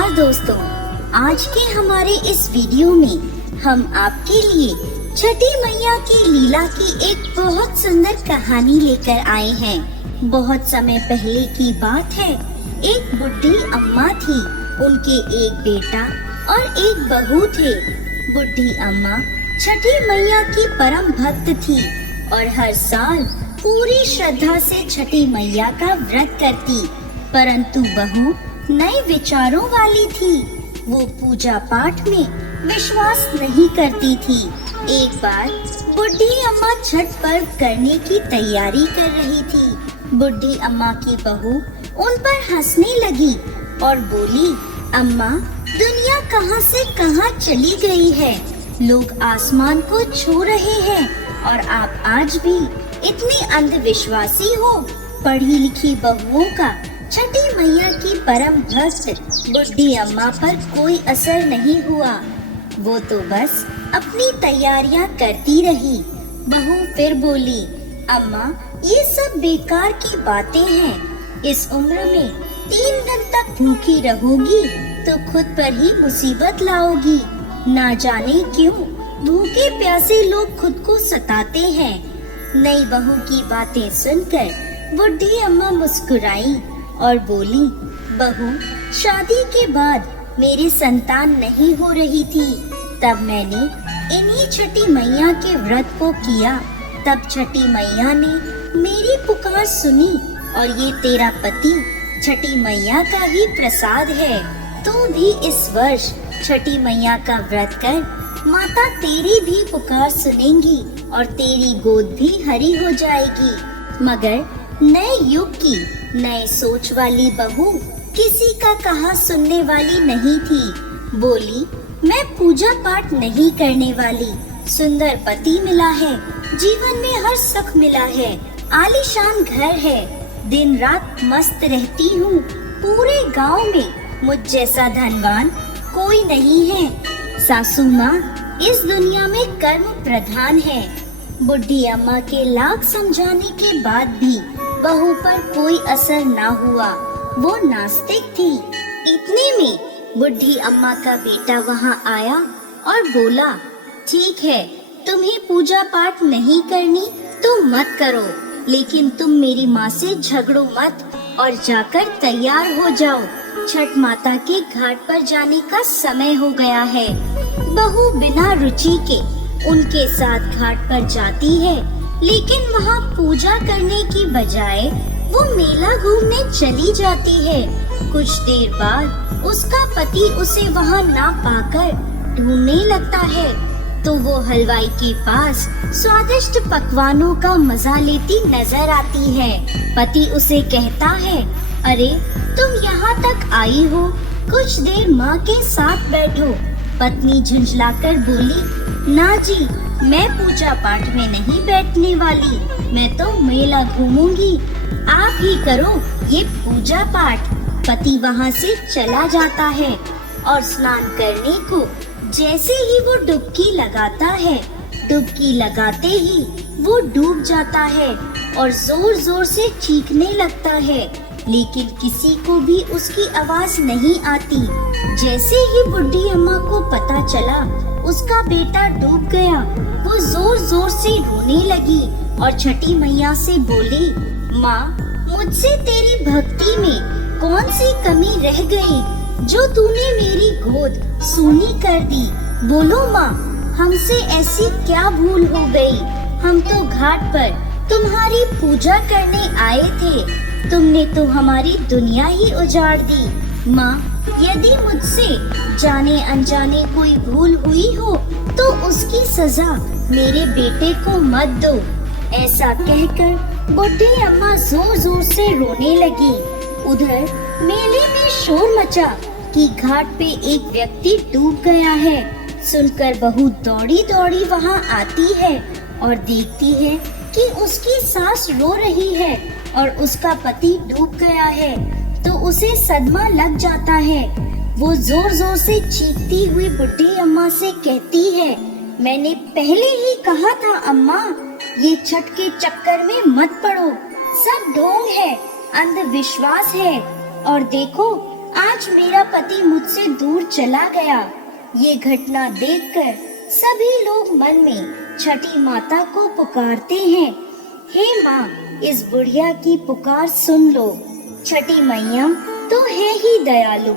नमस्कार दोस्तों, आज के हमारे इस वीडियो में हम आपके लिए छठी मैया की लीला की एक बहुत सुंदर कहानी लेकर आए हैं। बहुत समय पहले की बात है। एक बुढ़ी अम्मा थी, उनके एक बेटा और एक बहू थे। बुढ़ी अम्मा छठी मैया की परम भक्त थी और हर साल पूरी श्रद्धा से छठी मैया का व्रत करती। परंतु बहू नए विचारों वाली थी। वो पूजा पाठ में विश्वास नहीं करती थी। एक बार बुढ़ी अम्मा छठ पर्व करने की तैयारी कर रही थी। बुढ़ी अम्मा की बहू उन पर हंसने लगी और बोली, अम्मा, दुनिया कहां से कहां चली गई है। लोग आसमान को छू रहे हैं और आप आज भी इतनी अंधविश्वासी हो। पढ़ी लिखी बहुओं का छठी मैया की परम भक्त बुढ़ी अम्मा पर कोई असर नहीं हुआ। वो तो बस अपनी तैयारियां करती रही। बहू फिर बोली, अम्मा, ये सब बेकार की बातें हैं। इस उम्र में 3 दिन तक भूखी रहोगी तो खुद पर ही मुसीबत लाओगी। ना जाने क्यों भूखे प्यासे लोग खुद को सताते हैं। नई बहू की बातें सुनकर बुढ़ी अम्मा मुस्कुराई और बोली, बहू, शादी के बाद मेरी संतान नहीं हो रही थी, तब मैंने इन्हीं छठी मैया के व्रत को किया। तब छठी मैया ने मेरी पुकार सुनी और ये तेरा पति छठी मैया का ही प्रसाद है। तू भी इस वर्ष छठी मैया का व्रत कर, माता तेरी भी पुकार सुनेंगी और तेरी गोद भी हरी हो जाएगी। मगर नए युग की नए सोच वाली बहू किसी का कहा सुनने वाली नहीं थी। बोली, मैं पूजा पाठ नहीं करने वाली। सुंदर पति मिला है, जीवन में हर सुख मिला है, आलीशान घर है, दिन रात मस्त रहती हूँ। पूरे गांव में मुझ जैसा धनवान कोई नहीं है। सासू माँ इस दुनिया में कर्म प्रधान है। बुढ़ी अम्मा के लाख समझाने के बाद भी बहू पर कोई असर ना हुआ। वो नास्तिक थी। इतने में बुढ़ी अम्मा का बेटा वहाँ आया और बोला, ठीक है, तुम्हें पूजा पाठ नहीं करनी तो मत करो, लेकिन तुम मेरी माँ से झगड़ो मत और जाकर तैयार हो जाओ। छठ माता के घाट पर जाने का समय हो गया है। बहू बिना रुचि के उनके साथ घाट पर जाती है, लेकिन वहाँ पूजा करने की बजाय वो मेला घूमने चली जाती है। कुछ देर बाद उसका पति उसे वहाँ ना पाकर ढूंढने लगता है, तो वो हलवाई के पास स्वादिष्ट पकवानों का मजा लेती नजर आती है। पति उसे कहता है, अरे तुम यहाँ तक आई हो, कुछ देर माँ के साथ बैठो। पत्नी झुंझलाकर बोली, ना जी, मैं पूजा पाठ में नहीं बैठने वाली, मैं तो मेला घूमूंगी। आप ही करो ये पूजा पाठ। पति वहाँ से चला जाता है और स्नान करने को जैसे ही वो डुबकी लगाता है, डुबकी लगाते ही वो डूब जाता है और जोर जोर से चीखने लगता है, लेकिन किसी को भी उसकी आवाज नहीं आती। जैसे ही बुढ़ी अम्मा को पता चला उसका बेटा डूब गया, वो जोर जोर से रोने लगी और छठी मैया से बोली, माँ, मुझसे तेरी भक्ति में कौन सी कमी रह गई जो तूने मेरी गोद सूनी कर दी। बोलो माँ, हमसे ऐसी क्या भूल हो गई। हम तो घाट पर तुम्हारी पूजा करने आए थे, तुमने तो हमारी दुनिया ही उजाड़ दी। माँ, यदि मुझसे जाने अनजाने कोई भूल हुई हो तो उसकी सजा मेरे बेटे को मत दो। ऐसा कहकर बुढ़ी अम्मा जोर जोर से रोने लगी। उधर मेले में शोर मचा कि घाट पे एक व्यक्ति डूब गया है। सुनकर बहू दौड़ी दौड़ी वहाँ आती है और देखती है कि उसकी सास रो रही है और उसका पति डूब गया है, तो उसे सदमा लग जाता है। वो जोर जोर से चीखती हुई बुढ़ी अम्मा से कहती है, मैंने पहले ही कहा था अम्मा, ये छठ के चक्कर में मत पड़ो। सब ढोंग है, अंधविश्वास है। और देखो, आज मेरा पति मुझसे दूर चला गया। ये घटना देखकर सभी लोग मन में छठी माता को पुकारते हैं, हे माँ, इस बुढ़िया की पुकार सुन लो। छठी मैया तो है ही दयालु।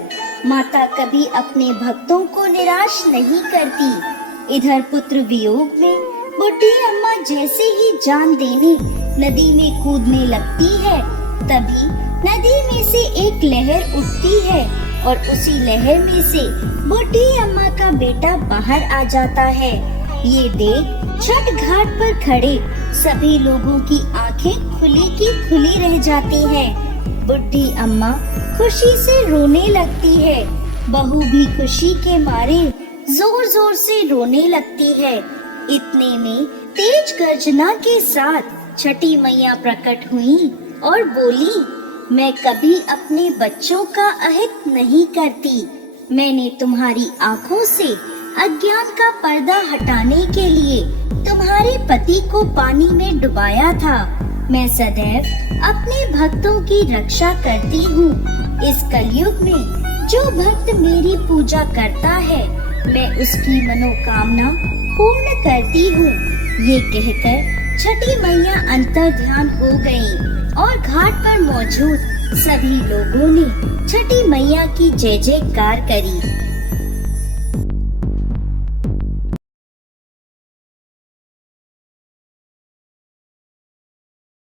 माता कभी अपने भक्तों को निराश नहीं करती। इधर पुत्र वियोग में बुढ़ी अम्मा जैसे ही जान देने नदी में कूदने लगती है, तभी नदी में से एक लहर उठती है और उसी लहर में से बुढ़ी अम्मा का बेटा बाहर आ जाता है। ये देख छठ घाट पर खड़े सभी लोगों की आंखें खुली की खुली रह जाती हैं। बुढ़ी अम्मा खुशी से रोने लगती है। बहू भी खुशी के मारे जोर जोर से रोने लगती है। इतने में तेज गर्जना के साथ छठी मैया प्रकट हुई और बोली, मैं कभी अपने बच्चों का अहित नहीं करती। मैंने तुम्हारी आँखों से अज्ञान का पर्दा हटाने के लिए तुम्हारे पति को पानी में डुबाया था। मैं सदैव अपने भक्तों की रक्षा करती हूँ। इस कलयुग में जो भक्त मेरी पूजा करता है, मैं उसकी मनोकामना पूर्ण करती हूँ। ये कहकर छठी मैया अंतर ध्यान हो गयी और घाट पर मौजूद सभी लोगों ने छठी मैया की जय जयकार करी।